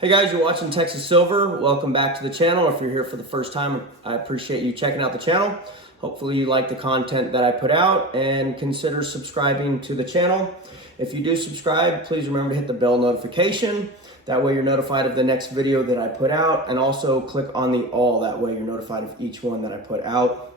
Hey guys, you're watching Texas Silver. Welcome back to the channel. If you're here for the first time, I appreciate you checking out the channel. Hopefully you like the content that I put out and consider subscribing to the channel. If you do subscribe, please remember to hit the bell notification. That way you're notified of the next video that I put out, and also click on the all. That way you're notified of each one that I put out.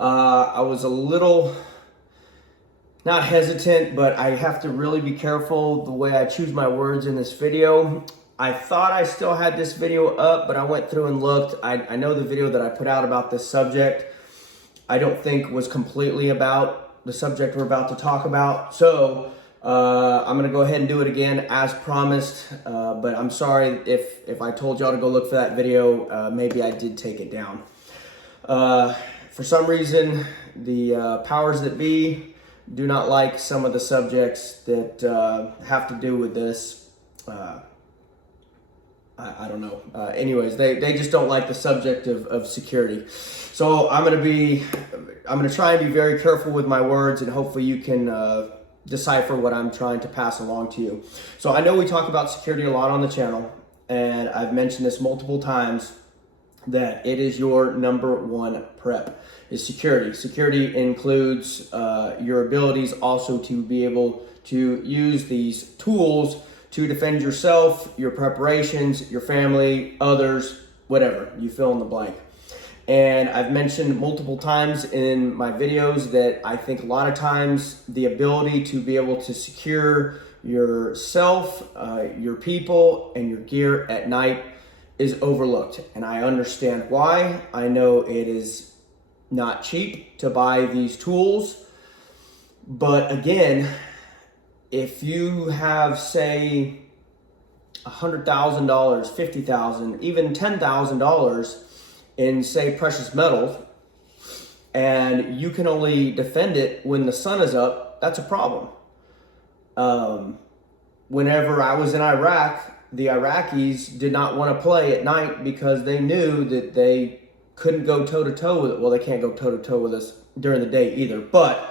I was a little not hesitant, but I have to really be careful the way I choose my words in this video. I thought I still had this video up, but I went through and looked. I know the video that I put out about this subject, I don't think was completely about the subject we're about to talk about. So I'm gonna go ahead and do it again as promised, but I'm sorry if I told y'all to go look for that video. Maybe I did take it down. For some reason, the powers that be do not like some of the subjects that have to do with this. I don't know. Anyways, they just don't like the subject of security. So I'm gonna try and be very careful with my words, and hopefully you can decipher what I'm trying to pass along to you. So I know we talk about security a lot on the channel, and I've mentioned this multiple times, that it is your number one prep is security. Security includes your abilities also to be able to use these tools to defend yourself, your preparations, your family, others, whatever, you fill in the blank. And I've mentioned multiple times in my videos that I think a lot of times the ability to be able to secure yourself, your people, and your gear at night is overlooked. And I understand why. I know it is not cheap to buy these tools, but again, if you have, say, $100,000, $50,000, even $10,000 in, say, precious metals, and you can only defend it when the sun is up, that's a problem. Whenever I was in Iraq, the Iraqis did not want to play at night because they knew that they couldn't go toe-to-toe with it. Well, they can't go toe-to-toe with us during the day either, but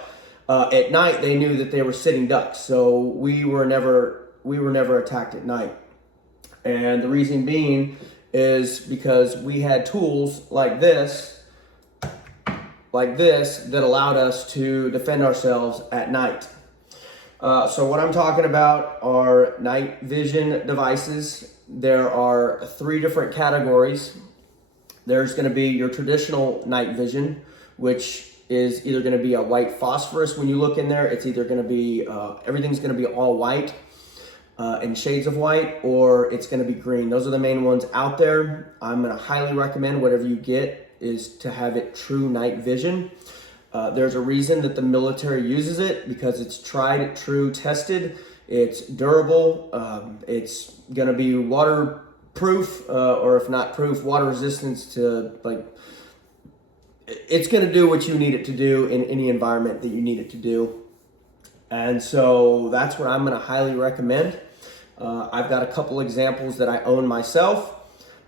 at night they knew that they were sitting ducks, so we were never attacked at night. And the reason being is because we had tools like this that allowed us to defend ourselves at night. So what I'm talking about are night vision devices. There are 3 different categories. There's going to be your traditional night vision, which is either going to be a white phosphorus. When you look in there, it's either going to be, everything's going to be all white and shades of white, or it's going to be green. Those are the main ones out there. I'm going to highly recommend whatever you get is to have it true night vision. There's a reason that the military uses it, because it's tried, true, tested. It's durable. It's going to be waterproof, or if not proof, water resistance to, like, it's going to do what you need it to do in any environment that you need it to do. And so that's what I'm going to highly recommend. I've got a couple examples that I own myself,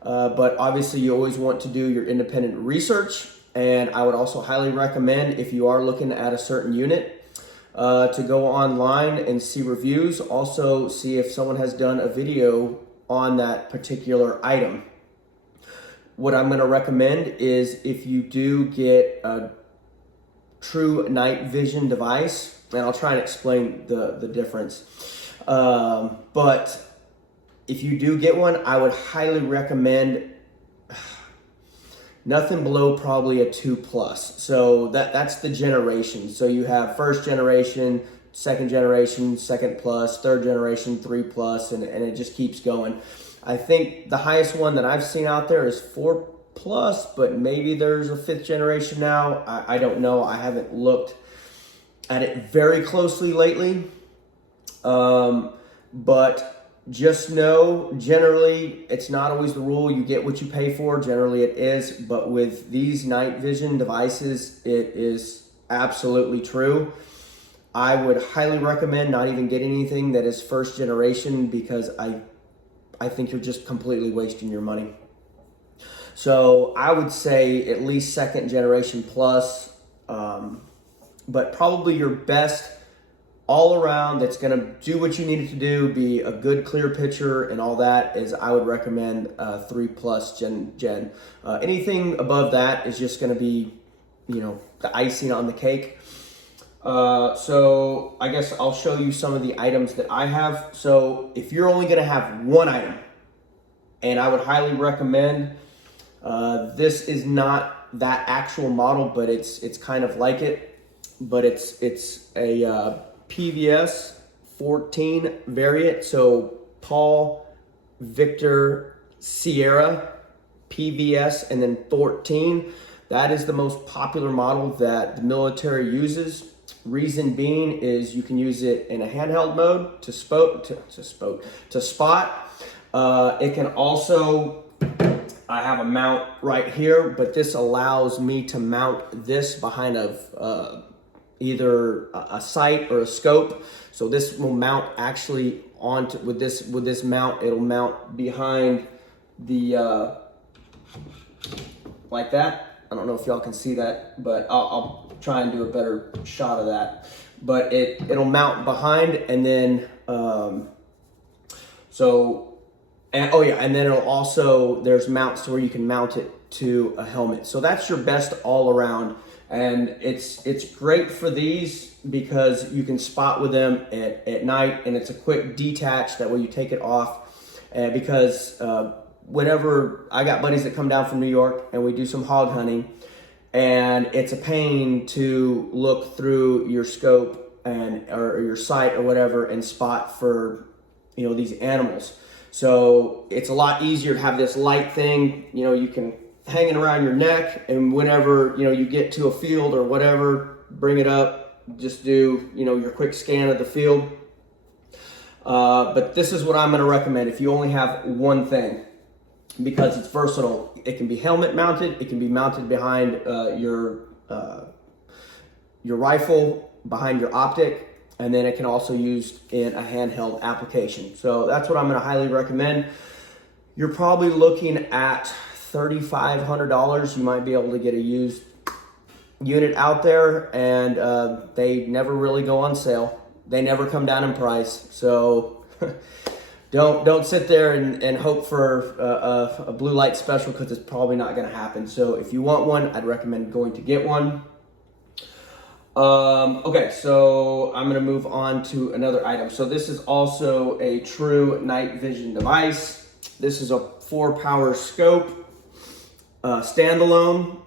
but obviously you always want to do your independent research. And I would also highly recommend, if you are looking at a certain unit, to go online and see reviews. Also see if someone has done a video on that particular item. What I'm going to recommend is, if you do get a true night vision device, and I'll try and explain the difference. But if you do get one, I would highly recommend nothing below probably a 2+. So that's the generation. So you have first generation, second generation, second plus, third generation, 3+, and it just keeps going. I think the highest one that I've seen out there is 4+, but maybe there's a 5th generation now. I don't know. I haven't looked at it very closely lately. But just know, generally, it's not always the rule. You get what you pay for. Generally it is. But with these night vision devices, it is absolutely true. I would highly recommend not even getting anything that is first generation, because I think you're just completely wasting your money. So I would say at least 2nd generation plus, but probably your best all around that's going to do what you need it to do, be a good clear picture and all that, is I would recommend 3+ Gen. Anything above that is just going to be, you know, the icing on the cake. So I guess I'll show you some of the items that I have. So if you're only going to have one item, and I would highly recommend, this is not that actual model, but it's kind of like it, but it's a PVS 14 variant. So Paul Victor Sierra PVS and then 14. That is the most popular model that the military uses. Reason being is you can use it in a handheld mode to spot. It can also, I have a mount right here, but this allows me to mount this behind either a sight or a scope. So this will mount actually onto, with this mount, it'll mount behind the, like that. I don't know if y'all can see that, but I'll try and do a better shot of that. But it'll mount behind, and then, and then it'll also, there's mounts to where you can mount it to a helmet. So that's your best all around. And it's great for these because you can spot with them at night, and it's a quick detach. That way you take it off. Because whenever I got buddies that come down from New York and we do some hog hunting, and it's a pain to look through your scope or your sight or whatever and spot for, you know, these animals. So it's a lot easier to have this light thing, you know, you can hang it around your neck, and whenever, you know, you get to a field or whatever, bring it up, just do, you know, your quick scan of the field. But this is what I'm going to recommend if you only have one thing, because it's versatile. It can be helmet mounted, it can be mounted behind your rifle, behind your optic, and then it can also use in a handheld application. So that's what I'm going to highly recommend. You're probably looking at $3,500. You might be able to get a used unit out there, and they never really go on sale. They never come down in price. So don't sit there and hope for a blue light special, because it's probably not going to happen. So if you want one, I'd recommend going to get one. Okay, so I'm going to move on to another item. So this is also a true night vision device. This is a 4-power scope, standalone.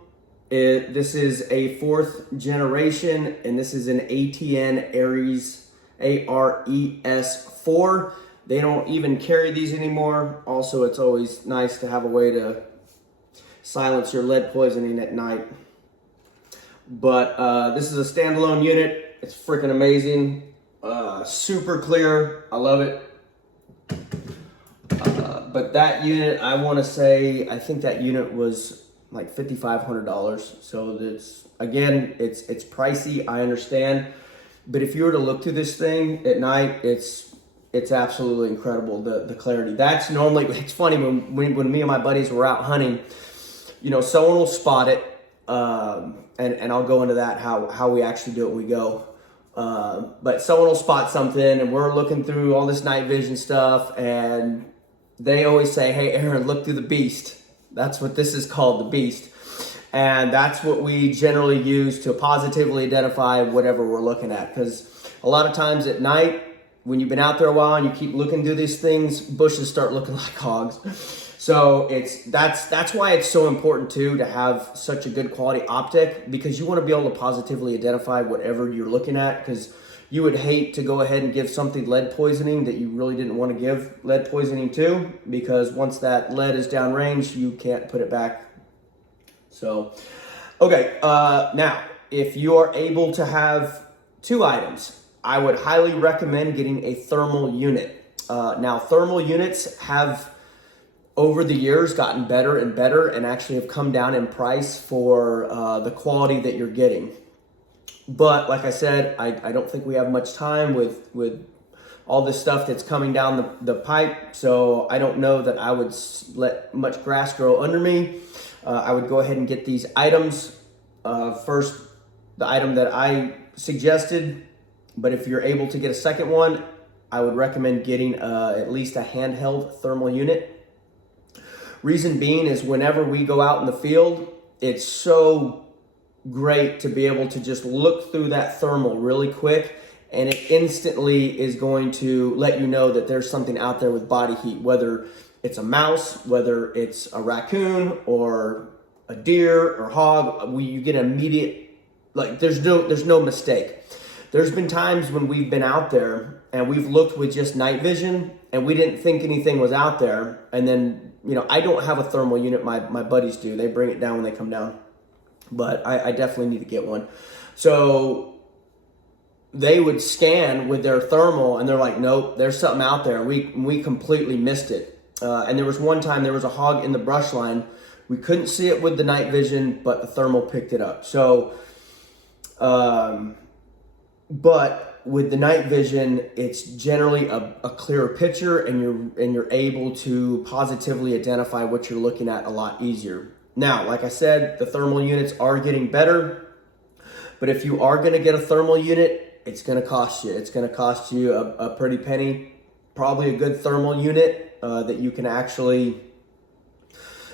This is a 4th generation, and this is an ATN Ares ARES4. They don't even carry these anymore. Also, it's always nice to have a way to silence your lead poisoning at night. But this is a standalone unit. It's freaking amazing. Super clear. I love it. But that unit, I want to say, I think that unit was like $5,500. So that's, again, it's pricey, I understand. But if you were to look through this thing at night, it's absolutely incredible, the clarity. That's normally, it's funny, when me and my buddies were out hunting, you know, someone will spot it, and I'll go into that, how we actually do it when we go. But someone will spot something, and we're looking through all this night vision stuff, and they always say, "Hey, Aaron, look through the beast." That's what this is called, the beast. And that's what we generally use to positively identify whatever we're looking at. Because a lot of times at night, when you've been out there a while and you keep looking through these things, bushes start looking like hogs. So that's why it's so important too to have such a good quality optic, because you want to be able to positively identify whatever you're looking at, because you would hate to go ahead and give something lead poisoning that you really didn't want to give lead poisoning to, because once that lead is downrange, you can't put it back. So, okay, now, if you are able to have 2 items, I would highly recommend getting a thermal unit. Now, thermal units have, over the years, gotten better and better, and actually have come down in price for the quality that you're getting. But like I said, I don't think we have much time with all this stuff that's coming down the pipe. So I don't know that I would let much grass grow under me. I would go ahead and get these items. First, the item that I suggested But if you're able to get a second one, I would recommend getting at least a handheld thermal unit. Reason being is whenever we go out in the field, it's so great to be able to just look through that thermal really quick, and it instantly is going to let you know that there's something out there with body heat, whether it's a mouse, whether it's a raccoon or a deer or hog. You get immediate, like there's no mistake. There's been times when we've been out there and we've looked with just night vision and we didn't think anything was out there, and then I don't have a thermal unit, my buddies do. They bring it down when they come down, but I definitely need to get one. So they would scan with their thermal and they're like, nope, there's something out there. We completely missed it. And there was one time there was a hog in the brush line. We couldn't see it with the night vision, but the thermal picked it up. So, but with the night vision, it's generally a clearer picture, and you're able to positively identify what you're looking at a lot easier. Now, like I said, the thermal units are getting better, but if you are going to get a thermal unit, it's going to cost you. It's going to cost you a pretty penny. Probably a good thermal unit that you can actually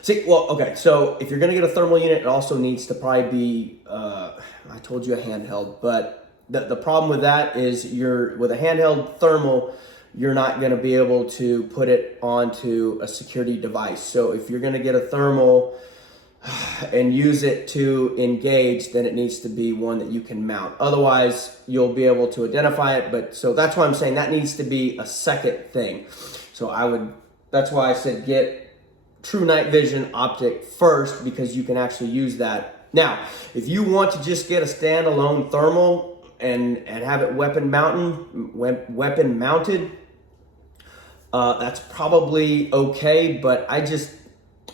see. Well, okay, so if you're going to get a thermal unit, it also needs to probably be, I told you a handheld, but the problem with that is with a handheld thermal, you're not going to be able to put it onto a security device. So if you're going to get a thermal and use it to engage, then it needs to be one that you can mount. Otherwise, you'll be able to identify it. So that's why I'm saying that needs to be a second thing. So that's why I said get true night vision optic first, because you can actually use that. Now, if you want to just get a standalone thermal and have it weapon mounted, that's probably okay, but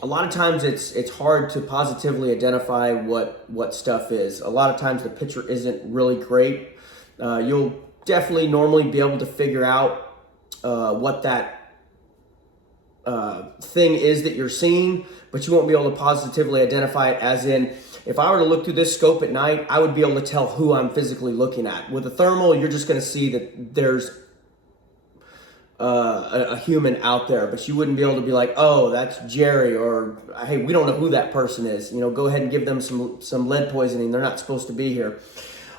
a lot of times it's hard to positively identify what stuff is. A lot of times the picture isn't really great. You'll definitely normally be able to figure out what that thing is that you're seeing, but you won't be able to positively identify it. As in, if I were to look through this scope at night, I would be able to tell who I'm physically looking at. With a thermal, you're just going to see that there's a human out there, but you wouldn't be able to be like, oh, that's Jerry, or hey, we don't know who that person is. Go ahead and give them some lead poisoning. They're not supposed to be here.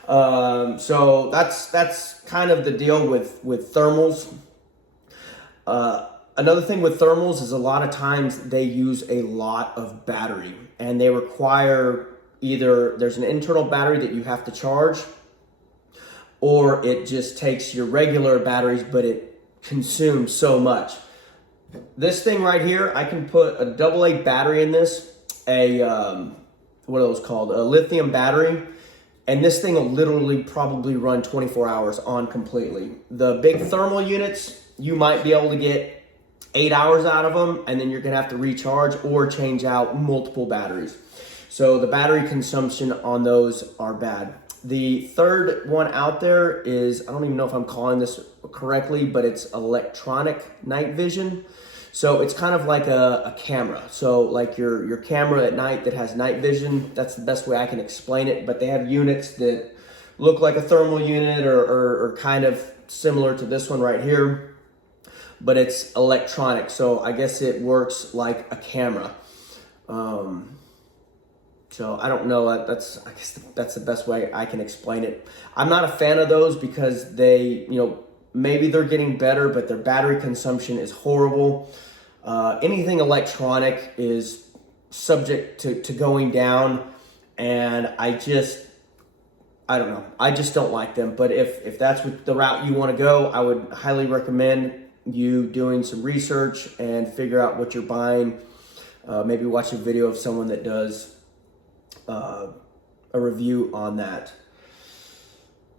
So that's kind of the deal with thermals. Another thing with thermals is a lot of times they use a lot of battery, and they require either there's an internal battery that you have to charge, or it just takes your regular batteries, but it consumes so much. This thing right here, I can put a AA battery in this, what are those called? A lithium battery. And this thing will literally probably run 24 hours on completely. The big thermal units, you might be able to get 8 hours out of them, and then you're gonna have to recharge or change out multiple batteries. So the battery consumption on those are bad. The third one out there is, I don't even know if I'm calling this correctly, but it's electronic night vision. So it's kind of like a camera. So like your camera at night that has night vision, that's the best way I can explain it. But they have units that look like a thermal unit or kind of similar to this one right here, but it's electronic. So I guess it works like a camera. So I don't know, I guess that's the best way I can explain it. I'm not a fan of those because they, maybe they're getting better, but their battery consumption is horrible. Anything electronic is subject to going down, and I don't know. I just don't like them. But if that's the route you want to go, I would highly recommend you doing some research and figure out what you're buying. Maybe watch a video of someone that does a review on that.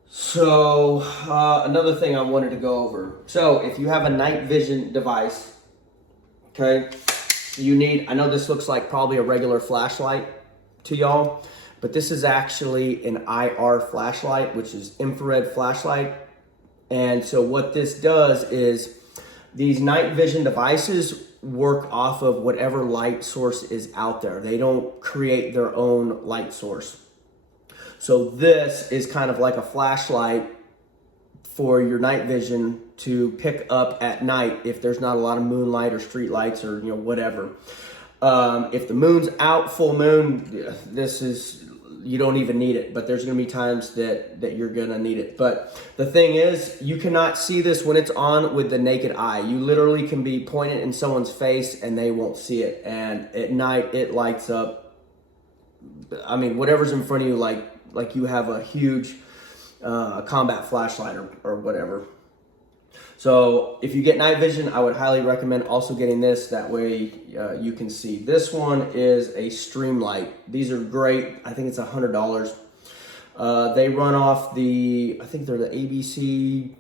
So another thing I wanted to go over. So if you have a night vision device, okay, I know this looks like probably a regular flashlight to y'all, but this is actually an IR flashlight, which is infrared flashlight. And so what this does is these night vision devices work off of whatever light source is out there. They don't create their own light source. So this is kind of like a flashlight for your night vision to pick up at night if there's not a lot of moonlight or street lights or whatever. If the moon's out, full moon, you don't even need it, but there's gonna be times that you're gonna need it. But the thing is, you cannot see this when it's on with the naked eye. You literally can be pointing in someone's face and they won't see it. And at night, it lights up. I mean, whatever's in front of you, like you have a huge combat flashlight or whatever. So if you get night vision, I would highly recommend also getting this. That way you can see. This one is a stream light. These are great. I think it's $100. They run off I think they're the ABC,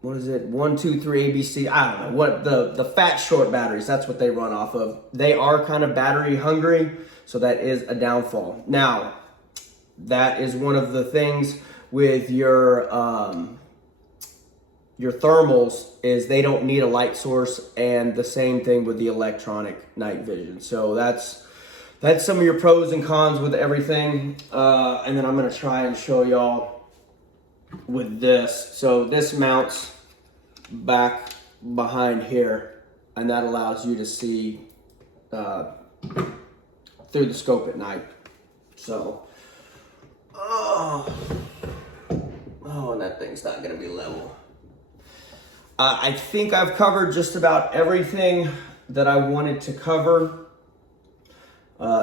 what is it? 1, 2, 3 ABC. I don't know what the fat short batteries. That's what they run off of. They are kind of battery hungry, so that is a downfall. Now, that is one of the things with your thermals is they don't need a light source, and the same thing with the electronic night vision. So that's some of your pros and cons with everything. And then I'm gonna try and show y'all with this. So this mounts back behind here, and that allows you to see through the scope at night. So, and that thing's not gonna be level. I think I've covered just about everything that I wanted to cover.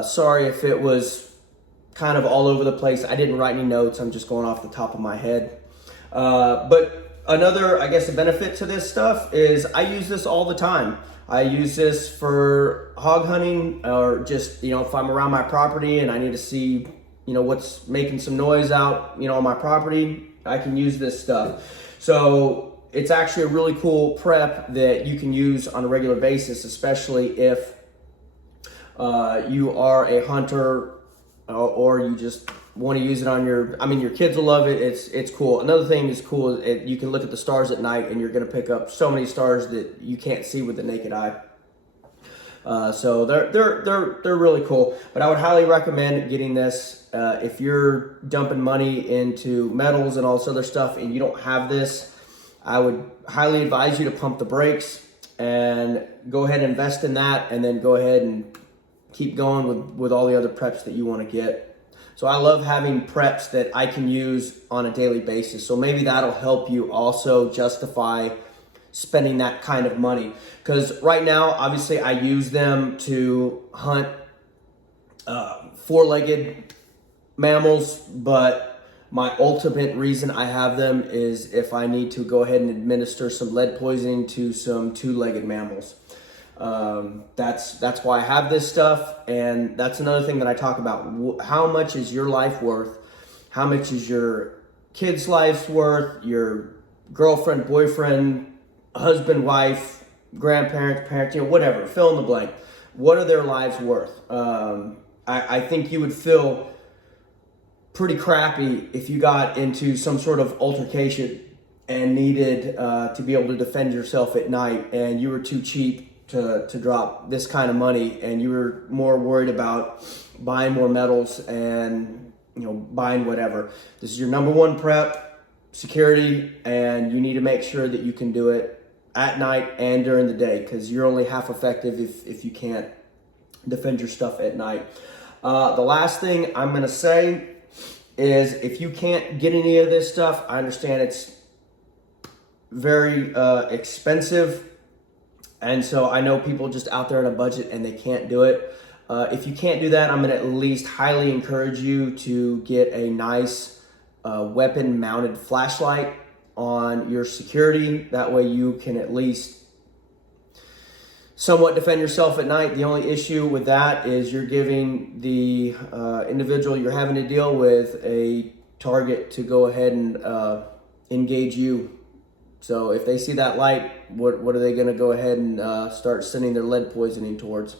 Sorry if it was kind of all over the place. I didn't write any notes. I'm just going off the top of my head. But another, I guess, a benefit to this stuff is I use this all the time. I use this for hog hunting, or just, if I'm around my property and I need to see, what's making some noise out, on my property, I can use this stuff. So it's actually a really cool prep that you can use on a regular basis, especially if you are a hunter or you just want to use it on your kids will love it. It's cool. Another thing is cool, you can look at the stars at night and you're going to pick up so many stars that you can't see with the naked eye. So they're really cool. But I would highly recommend getting this if you're dumping money into metals and all this other stuff and you don't have this. I would highly advise you to pump the brakes and go ahead and invest in that, and then go ahead and keep going with all the other preps that you want to get. So I love having preps that I can use on a daily basis. So maybe that'll help you also justify spending that kind of money. Because right now, obviously, I use them to hunt four-legged mammals, but my ultimate reason I have them is if I need to go ahead and administer some lead poisoning to some two-legged mammals. That's why I have this stuff, and that's another thing that I talk about. How much is your life worth? How much is your kid's life's worth? Your girlfriend, boyfriend, husband, wife, grandparents, parents, whatever, fill in the blank. What are their lives worth? I think you would feel pretty crappy if you got into some sort of altercation and needed to be able to defend yourself at night, and you were too cheap to drop this kind of money, and you were more worried about buying more metals and buying whatever. This is your number one prep, security, and you need to make sure that you can do it at night and during the day, because you're only half effective if you can't defend your stuff at night. The last thing I'm going to say is, if you can't get any of this stuff, I understand it's very expensive, and so I know people just out there on a budget and they can't do it. If you can't do that, I'm going to at least highly encourage you to get a nice weapon mounted flashlight on your security. That way you can at least somewhat defend yourself at night. The only issue with that is you're giving the individual you're having to deal with a target to go ahead and engage you. So if they see that light, what are they going to go ahead and start sending their lead poisoning towards?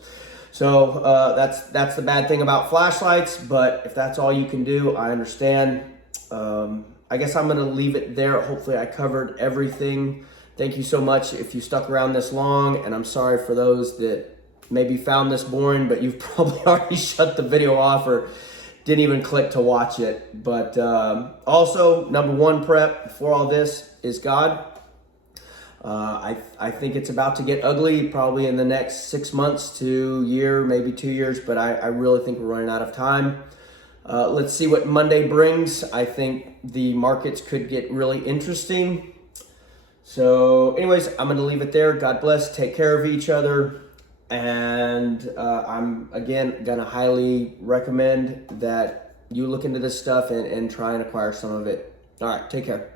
So that's the bad thing about flashlights, but if that's all you can do, I understand. I guess I'm going to leave it there. Hopefully I covered everything. Thank you so much if you stuck around this long, and I'm sorry for those that maybe found this boring, but you've probably already shut the video off or didn't even click to watch it. But also, number one prep for all this is God. I think it's about to get ugly probably in the next 6 months to year, maybe 2 years, but I really think we're running out of time. Let's see what Monday brings. I think the markets could get really interesting. So anyways, I'm going to leave it there. God bless. Take care of each other. And I'm, again, going to highly recommend that you look into this stuff and try and acquire some of it. All right, take care.